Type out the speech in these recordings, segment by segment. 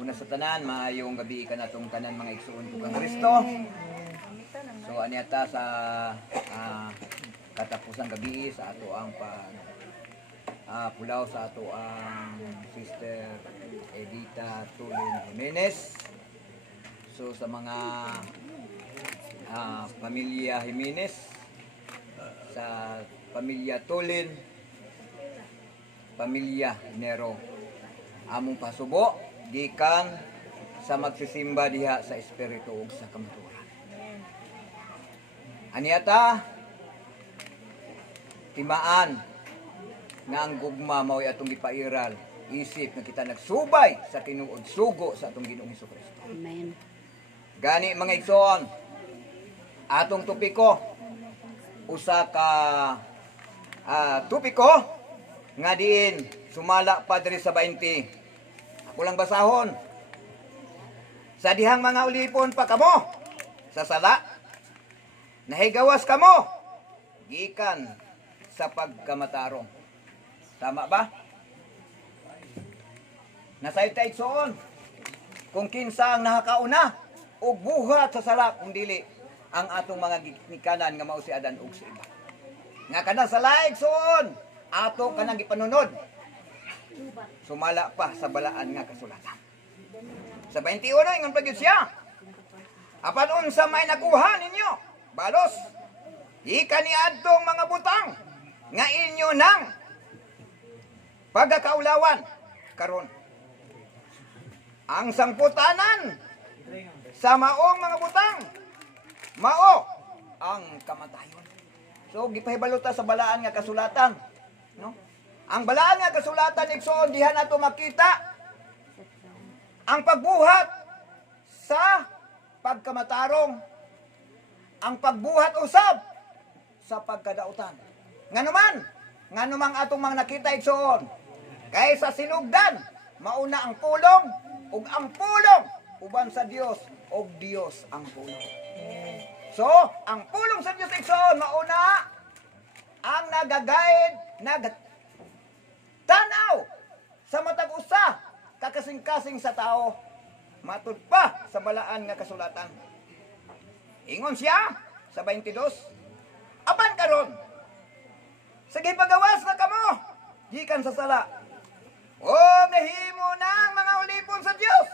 Una sa tanan, maayong gabi ka na itong tanan mga igsuon ko kang Kristo. So aniata sa katapusang gabi sa ato ang pulaw sa ato ang Sister Edita Tulin Jimenez. So sa mga pamilya Jimenez, sa pamilya Tulin, pamilya Nero, among pasubo gikan sa magsisimba diha sa espiritu ug sa kamatuoran. Aniata timaan nga ang gugma mao'y atong gipairal isip nga kita nagsubay sa tinuod sugo sa atong Ginoong Hesukristo. Amen. Gani mga igsoon, atong topiko usa ka topiko nga diin sumala padre sa 20. Ako lang basahon. Sa dihang mga ulipon pa kamo sa sala, nahigawas kamo gikan sa pagkamatarong. Tama ba? Nasayta igsoon kung kinsa ang nakakauna og buhat sa sala kung dili ang atong mga gikanan nga mao si Adan ug si Eva. Nga kana sala igsoon ato kanang gipanunod. Sumala pa sa balaan nga kasulatan. Sa 21 ingon pa gyud siya. Apan unsa may nakuha ninyo? Balos. Ikan ni adtong mga butang nga inyo nang pagkakaulawan karon. Ang sangputanan sa maong mga butang mao ang kamatayon. So gipahibaluta sa balaan nga kasulatan, no? Ang balaan nga kasulatan igsoon diha nato makita ang pagbuhat sa pagkamatarong, ang pagbuhat usab sa pagkadautan. Nganuman atong mga nakita igsoon, kaysa sinugdan mauna ang pulong ug ang pulong uban sa Dios ug Dios ang pulong. So, ang pulong sa Dios igsoon mauna ang nagagayad tanaw sa matag usa kakasing-kasing sa tao matud pa sa balaan nga kasulatan. Ingon siya sa 22, apan karon sige pagawas na kamo gikan sa sala o nahimo ng mga ulipon sa Dios.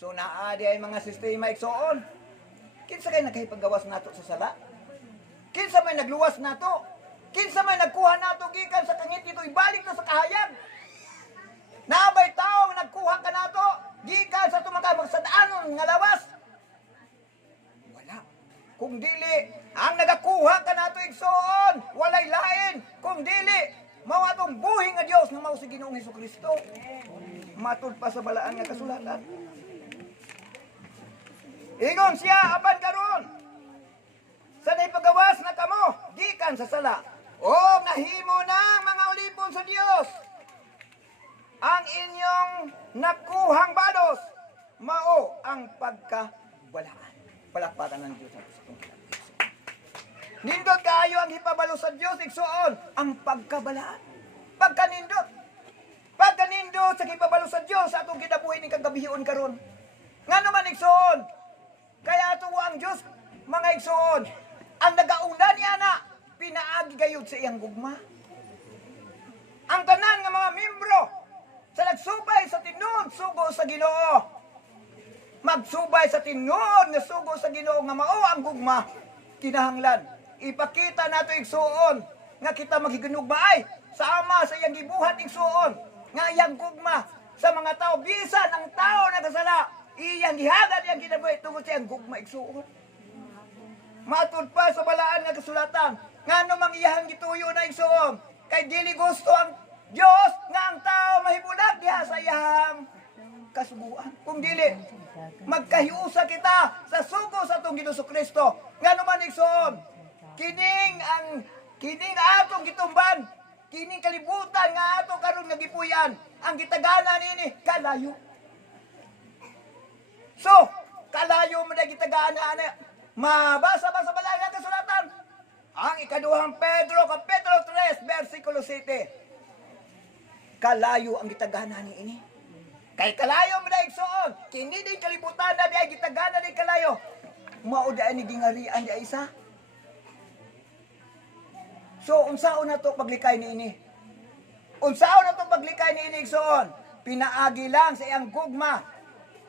So naa di ay mga sistema igsoon, kinsa kay nakahipagawas nato sa sala? Kinsa may nagluwas nato? Kinsa may nagkuha nato gikan sa kangit nito ibalik na sa kahayag? Naabay taong nagkuha ka nato gikan sa tumagabag sa daanon nga lawas? Wala. Kung dili ang nagakuha ka nato igsoon, walay lain kung dili mao atong buhi nga Dios nga mao si Ginoong Hesukristo. Matud pa sa balaan nga kasulatan. Ingon siya apan karon sa naipagawas na kamo gikan sa sala o nahimo ng mga ulipon sa Dios ang inyong nakuhang balos mao ang pagkabalaan. Palakpakan ng Diyos. Nindot kaayo ang hipabalo sa Diyos igsoon ang pagkabalaan. Pagkanindot sa hipabalo sa Diyos sa atong kinabuhi ni kagabihion karon. Ngano man igsoon kaya ato ang Diyos mga igsoon ang nagauna niya na pinaagi gayud sa iyang gugma. Ang tanan nga mga membro sa nagsubay sa tinud sugo sa Ginoo, magsubay sa tinud nga sugo sa Ginoo nga mao ang gugma, kinahanglan ipakita nato igsuon nga kita maghigunugma ay sama sa iyang gibuhat igsuon nga iyang gugma sa mga tao bisan ang tao nagasala iyang gihagad iyang kinabuhi tungod sa iyang gugma igsuon. Matud pa sa balaan nga kasulatan ngano mang iyang gituyo na igsoon kay dili gusto ang Dios nga ang tao mahibulag diha sa iyang kasuguan. Kung dili magkahiusa kita sa sugo sa atong Ginoong Kristo. Ngano man igsoon kining atong gitumban, kining kalibutan nga ato karon nga gipuyan, ang gitagana nini kalayo. So, kalayo man na gitagana ana. Mabasa ba sa balaan nga kasulatan? Ang ikaduhang Pedro, Kapitulo 3, versikulo 7. Kalayo ang gitagana ni ini. Kay kalayo mo na igsoon. Kini din kalibutan na di ay gitagana ni kalayo. Mauda ni gingarian di isa. So, unsaon na to paglikay ni ini? Unsaon na to paglikay ni ini igsoon? Pinaagi lang sa iyang gugma.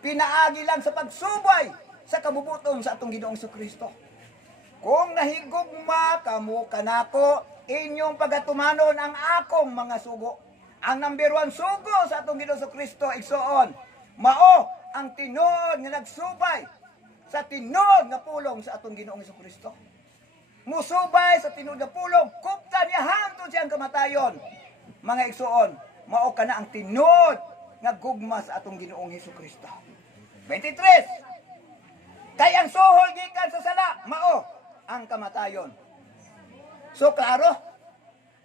Pinaagi lang sa pagsubay sa kabubuton sa atong Ginoong Kristo. Kung nahigugma kamo kanako, inyong pagatumanon ang akong mga sugo. Ang number 1 sugo sa atong Ginoong Kristo igsoon, mao ang tinuod nga nagsubay sa tinuod nga pulong sa atong Ginoong Kristo. Musubay sa tinuod nga pulong, kupta niya hangtod siyang kamatayon. Mga igsoon, mao kana ang tinuod nga gugma sa atong Ginoong Kristo. 23. Kay ang suhol gikan sa sala, mao ang kamatayon. So klaro,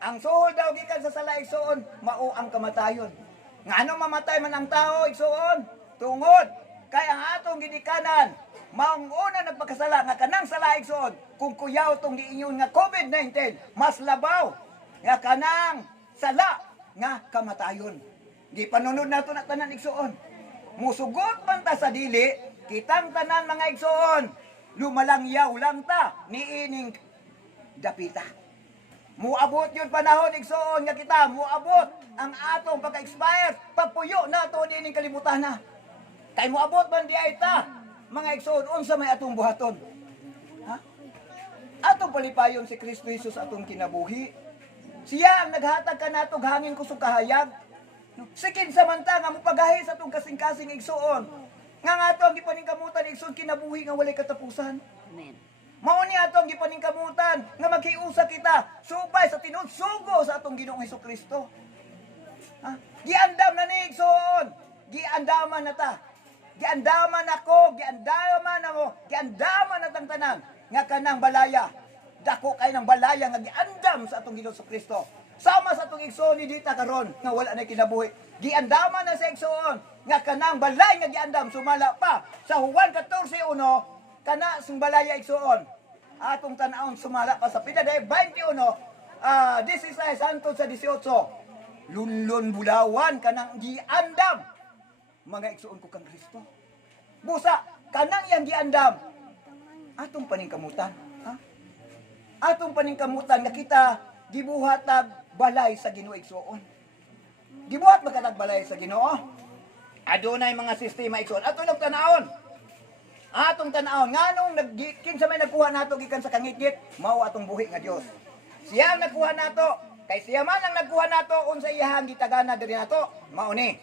ang suhol daw gikan sa sala igsoon, mao ang kamatayon. Ngano mamatay man ang tao igsoon? Tungod kay ang atong gidikanan maong una nagpakasala nga kanang sala igsoon, kung kuyaw tong giingon nga COVID-19, mas labaw nga kanang sala nga kamatayon. Di panunod nato na tanan igsoon. Musugot man ta sa dili, kitang tanan mga igsoon, lumalangyaw lang ta niining dapita. Muabot yun panahon igsoon nga kita, muabot ang atong pagka-expire, pagpuyo nato niining kalibutan na. Kay muabot man di ay ta, mga igsoon, unsa may atong buhaton? Ha? Atong palipayon si Kristo Jesus atong kinabuhi. Siya ang naghatag kanato hangin kusog kahayag. Sikin samanta nga mupagahi sa atong kasing-kasing igsoon. Nga ato ang gipaningkamutan igsoon kinabuhi nga walay katapusan. Amen. Mao ni ato ang gipaningkamutan nga maghiusa kita subay sa tinuod sugo sa atong Ginoong Hesukristo. Ha? Giandam na ni igsoon. Giandaman na ta. Giandaman ako, giandaman namo, giandaman na tang tanan nga kanang balaya. Dako kay ng balaya nga giandam sa atong Ginoong Kristo. Sama sa atong igsoon ni dita karon nga wala na kinabuhi. Giandaman na sa igsoon nga kanang balay nga giandam sumala pa sa Juan 14:1 kana sing balaya igsoon. Atong tan-aon sumala pa sa Pidaday 21 16 hangtod sa 18. Lunlon bulawan kanang giandam. Mga igsoon ko kang Kristo. Busa kanang yang giandam. Atong paningkamutan, ha? Atong paningkamutan nga kita gibuhatag balay sa Ginoo igsoon. Gibuhat magkatag balay sa Ginoo. Adunay mga sistema igsoon. Ato lang tanawon. Atong tanawon nganong kinsa may nagkuha nato gikan sa kangitgit, mao atong buhi nga Dios. Siya ang nagkuha nato, kay siya man ang nagkuha nato unsa iyang gitagana diri nato, mao ni.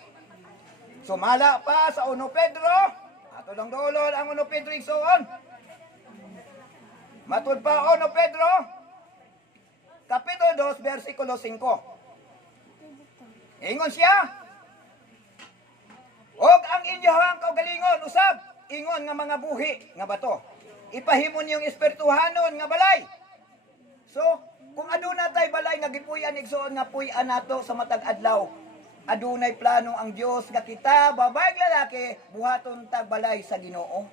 Sumala pa sa 1 Pedro, ato lang dulon ang 1 Pedro igsoon. Matud pa 1 Pedro, Kapitulo 2, versikulo 5. Ingon siya, og ang inyong kaugalingon usab, ingon nga mga buhi nga bato. Ipahimo niyong espirituhanon nga balay. So, kung aduna tay balay nga gipuy-an igsoon nga puy-an nato sa matag adlaw, adunay plano ang Dios nga kita babae lalaki buhaton tag balay sa Ginoo.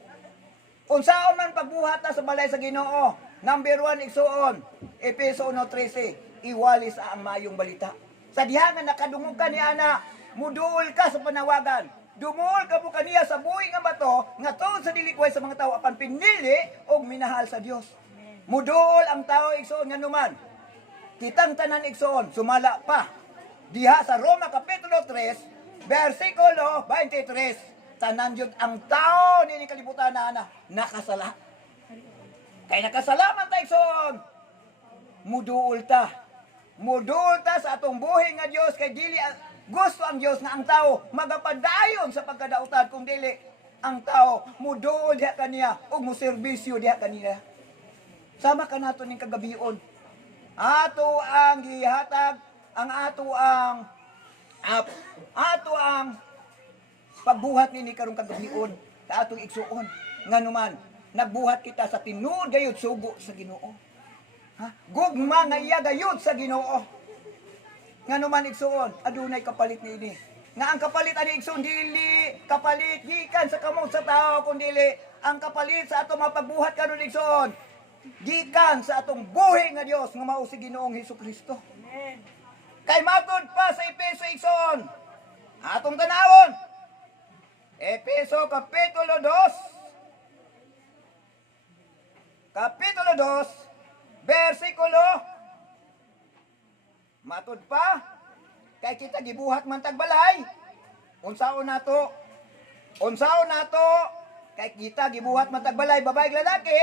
Unsaon man pagbuhat ta sa balay sa Ginoo? Number 1 igsoon, Efeso 1:13, iwalis ang mayong balita. Sa diha nga nakadungog ka ni ana, muduol ka sa panawagan. Dumol ka po kaniya sa buhi nga bato, nga tungod sa dilikway sa mga tao apan pinili og minahal sa Dios. Muduol ang tao igsoon nga numan. Kitang tanan igsoon, sumala pa. Diha sa Roma Kapitulo 3, versikulo 23. Tanan yun ang tao nini kalibutan na nakasala. Kay nakasalaman tayo igsoon, muduol ta. Muduol ta sa atong buhi nga Dios kay dili gusto ang Dios nga ang tao magapadayon sa pagkadautan kung dili ang tao muduol diha kaniya ug moserbisyo diha kaniya. Sama ka nato ning kagabion. Ato ang gihatag ang ato ang pagbuhat nini karong kagabion sa atong igsuon nganuman nagbuhat kita sa tinuod gayud sugo sa Ginoo. Ha? Gugma nga iya gayud sa Ginoo. Nganuman igsuon, adunay kapalit niini. Nga ang kapalit ani igsuon dili kapalit gikan sa kamot sa tao kun dili ang kapalit sa ato mapagbuhat karon igsuon. gikan sa atong buhi nga Dios nga mao si Ginoong Hesukristo. Kay matod pa sa Efeso igsoon, atong tanawon, Efeso Kapitulo 2, versikulo, matod pa, kay kita gibuhat man tagbalay, unsaon nato, kay kita gibuhat man tagbalay, babae lalaki,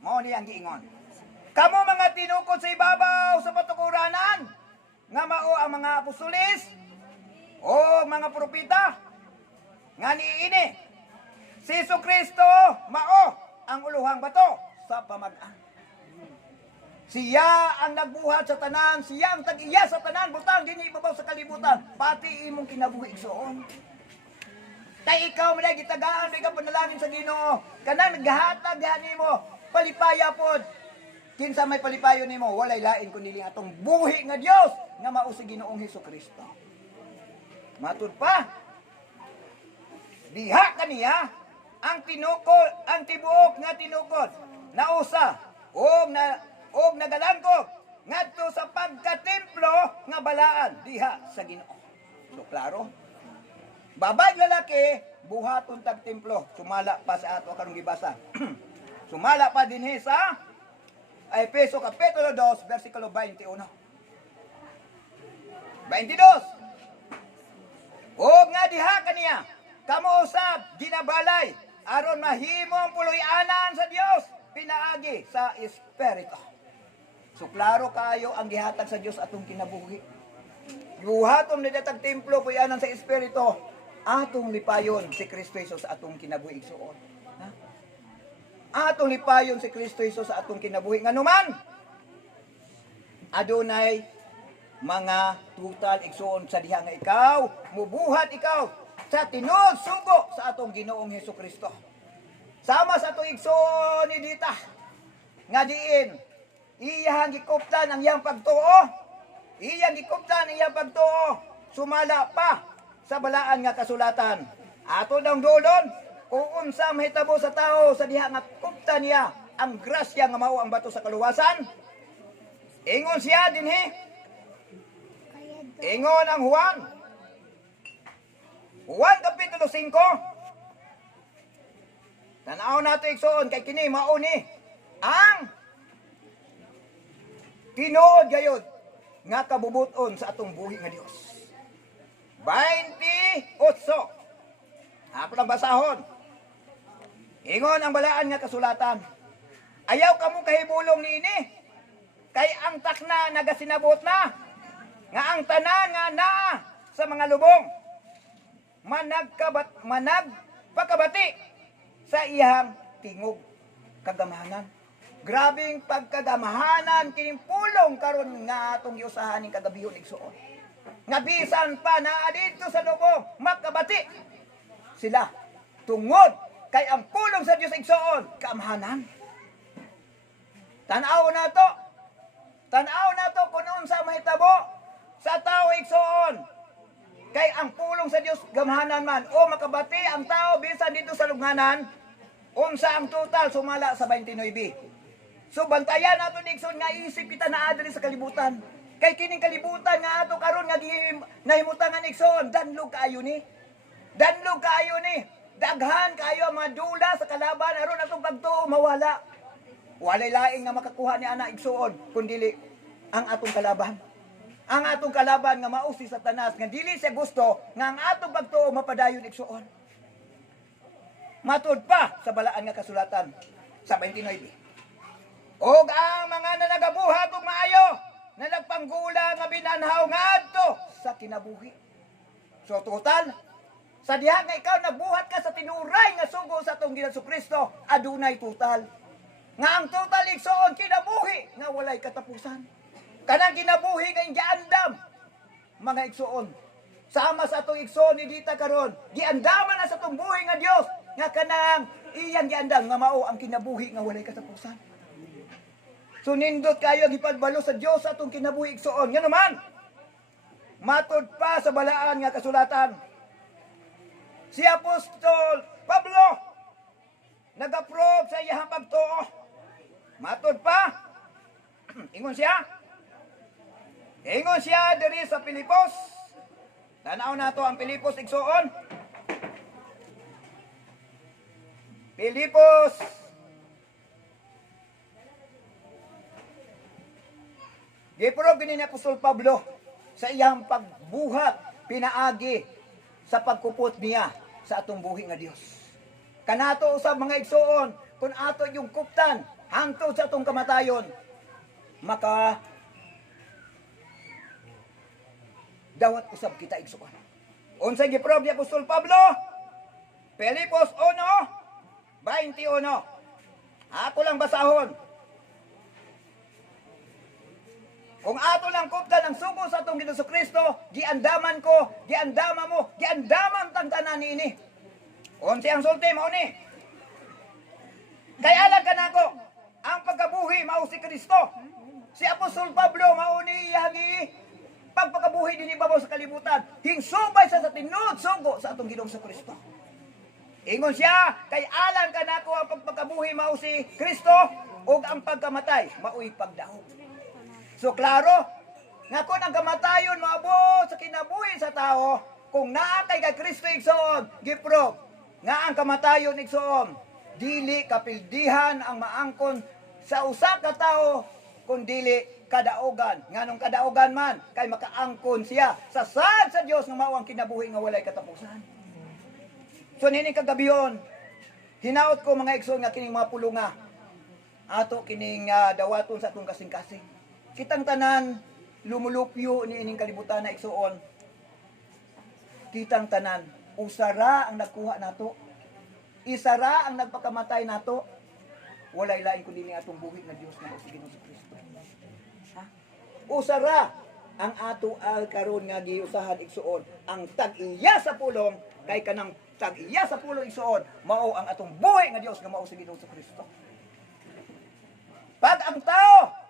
mao ni ang giingon. Kamo mga tinukod sa ibabaw sa patukuranan, nga mao ang mga apostolis, o mga propeta, nga niini, si Jesucristo mao ang uluhang bato sa pamag-an. Siya ang nagbuhat sa tanan, siya ang tag-iya sa tanan, butang dinhi ibabaw sa kalibutan, pati imong kinabuhi igsoon. Kay ikaw man gitagaan may panalangin sa Ginoo, kanang naghatag nimo palipaya pod. Kinsa may palipayon nimo, walay lain kundi atong buhi nga Dios nga mao si Ginoong Hesukristo. Matud pa, diha kaniya ang tinukod, ang tibuok nga tinukod na usa og nagalangkog ngadto sa pagkatemplo nga balaan diha sa Ginoo. So klaro, babay lalaki buhaton tag templo, sumala pa sa ato karong gibasa. Sumala pa dinhi sa Efeso Kapitulo 2, versikulo 21. 22. O nga diha kaniya, kamo usab ginabalay aron mahimong puloy-anan sa Dios pinaagi sa Espiritu. So klaro kayo ang gihatag sa Dios atong kinabuhi. Buhaton na datag templo puy-anan sa Espiritu, atong lipayon si Kristo Jesus sa atong kinabuhi igsoon. Atong lipayon si Kristo Jesus sa atong kinabuhi nga numan adunay mga tutal igsoon sa diha nga ikaw mubuhat ikaw sa tinud sugo sa atong Ginoong Hesukristo. Sama sa atong igsoon ni dita nga diin iyang gikuptan ang iyang pagtuo, sumala pa sa balaan nga kasulatan. Ato dang dulon kung unsa mahitabo sa tao sa diha nga kuptan niya ang grasya nga mao ang bato sa kaluwasan. Ingon siya dinhi. Ingon ang Juan Kapitulo 5. Tanaw nato igsoon kay kini mao ni ang tinuod gayud nga kabubuton sa atong buhi nga Dios. 28. Apo lang basahon. Ingon ang balaan nga kasulatan. Ayaw kamo kahibulong niini. Kay ang takna nagasinabot na nga ang tanan nga naa sa mga lubong managpakabati sa iyang tingog kagamahanan. Grabing pagkagamahanan kining pulong karon nga atong giusahan ning kagabihon igsoon. Nga bisan pa naa dito sa lubong makabati sila tungod kay ang pulong sa Dios igsoon kaamahanan. Tanaw na to kung unsa mahitabo sa tao igsoon. Kay ang pulong sa Dios gamahanan man o makabati ang tao bisan dito sa lugnanan, unsa ang total sumala sa 29. So bantayan nato igsoon nga isip kita naa diri sa kalibutan. Kay kining kalibutan nga ato karon nga nahimutangan igsoon, danlog kaayo ni. Daghan kayo ang mga dula sa kalaban aron atong pagtuo mawala. Walay laing nga makakuha ni ana igsuon kundi ang atong kalaban. Ang atong kalaban nga mao si Satanas nga dili siya gusto nga ang atong pagtuo mapadayon igsuon. Matud pa sa balaan nga kasulatan sa 29. Og ang mga nanagabuhat og maayo na nagpanggula nga binanhaw ngadto sa kinabuhi. So total sa diha nga ikaw nagbuhat ka sa tinuray nga sugo sa atong Ginoong Kristo, adunay total. Nga ang total igsoon kinabuhi nga walay katapusan. Kanang kinabuhi nga giandam mga igsoon. Sama sa atong igsoon ni dita karon, giandaman na sa atong buhi nga Dios nga kanang iyang giandam nga mao ang kinabuhi nga walay katapusan. So nindot kayo gipagbalo sa Dios sa atong kinabuhi igsoon. Nga naman matud pa sa balaan nga kasulatan. Si Apostol Pablo nag-approve sa iyang pagtuo. Matod pa, ingon siya diri sa Pilipos. Tanaw na to ang Pilipos igsuon. Pilipos giprove ni Apostol Pablo sa iyang pagbuhat pinaagi sa pagkupot niya sa atong buhi nga Dios. Kanato usab mga igsuon, kung ato yung kuptan hangtod sa atong kamatayon, maka dawat usab kita igsuon. Unsay giprove ni Apostol Pablo? Pilipos 1:21. Ako lang basahon. Kung ato lang kuptan ang sugo sa atong Ginoong Kristo, giandaman ko, giandama mo, giandaman tang tanan niini. Unsa ang sulti mao ni? Kaya alam ka nako, ang pagkabuhi mao si Kristo. Si Apostol Pablo mao ni yagi pagpakabuhi dinhi babaw sa kalibutan. Hingsubay sa tinud sugo sa atong Ginoong Kristo. Ingon siya, kay alam ka nako ang pagpakabuhi mao si Kristo ug ang pagkamatay mao'y pagdahog. So klaro, nga kung ang kamatayon maabot sa kinabuhi sa tao, kung naa kay kay Kristo igsoon, giprove nga ang kamatayon igsoon, dili kapildihan ang maangkon sa usa ka tawo, kun dili kadaogan. Nganong kadaogan man kay makaangkon siya sa sad sa Dios nga mao ang kinabuhi nga walay katapusan. So nini kagabiyon, hinaot ko mga igsoon nga kining mga pulunga ato kining dawaton sa atong kasing-kasing. Kitang tanan lumulupyo ni ining kalibutan na igsuon. Kitang tanan usara ang nagkuha nato. Isara ang nagpakamatay nato. Walay lain kundi ni atong buhi nga Dios nga si Ginoong Kristo. Ha? Usara ang ato karon nga giusahan igsuon. Ang tag-iya sa pulong kay kanang tag-iya sa pulong igsuon mao ang atong buhi nga Dios nga mao si Ginoong Kristo. Pag ang tao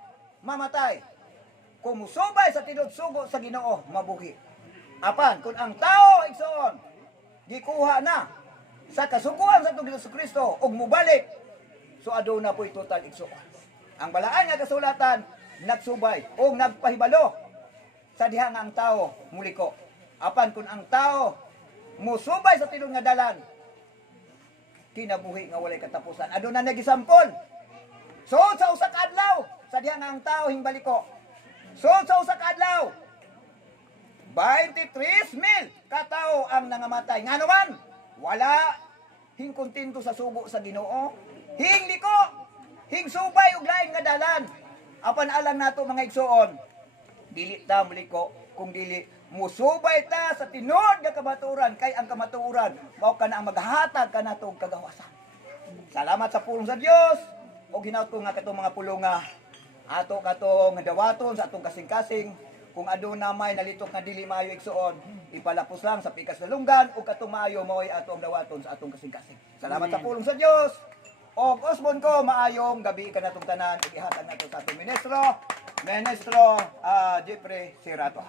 mamatay, kumusubay sa tinud sugo sa Ginoo, mabuhi. Apan, kung ang tao igsoon, gikuha na sa kasuguan sa Ginoong Kristo, ug mubalik, so aduna po'y total igsoon. Ang balaan nga kasulatan, nagsubay, o nagpahibalo, sa diha nga ang tao, muliko. Apan, kung ang tao, musubay sa tinud nga dalan, kinabuhi nga walay katapusan. Aduna nagisampol. So, sa usa ka adlaw, sa diha nga ang tao himbaliko. So sa usa ka adlaw, 23,000 katao ang nangamatay. Ngano man, wala hingkontento sa sugo sa Ginoo, hingliko, hingsubay ug lain nga dalan. Apan alam nato mga igsoon, dili ta muliko kung dili musubay ta sa tinud nga kamatuoran, kay ang kamatuoran mao kana ang maghatag kanato og kagawasan. Salamat sa pulong sa Dios og hinaut ko nga katong mga pulonga ato katong dawaton sa atong kasing-kasing. Kung aduna may nalitok nga dili maayo igsuon, ipalapos lang sa pikas na lunggan ug katong maayo mao'y atong dawaton sa atong kasing-kasing. Salamat sa pulong sa Dios. Og usbon ko maayong gabi kanatong tanan, ihatag nato sa atong ministro Jeffrey Sirato.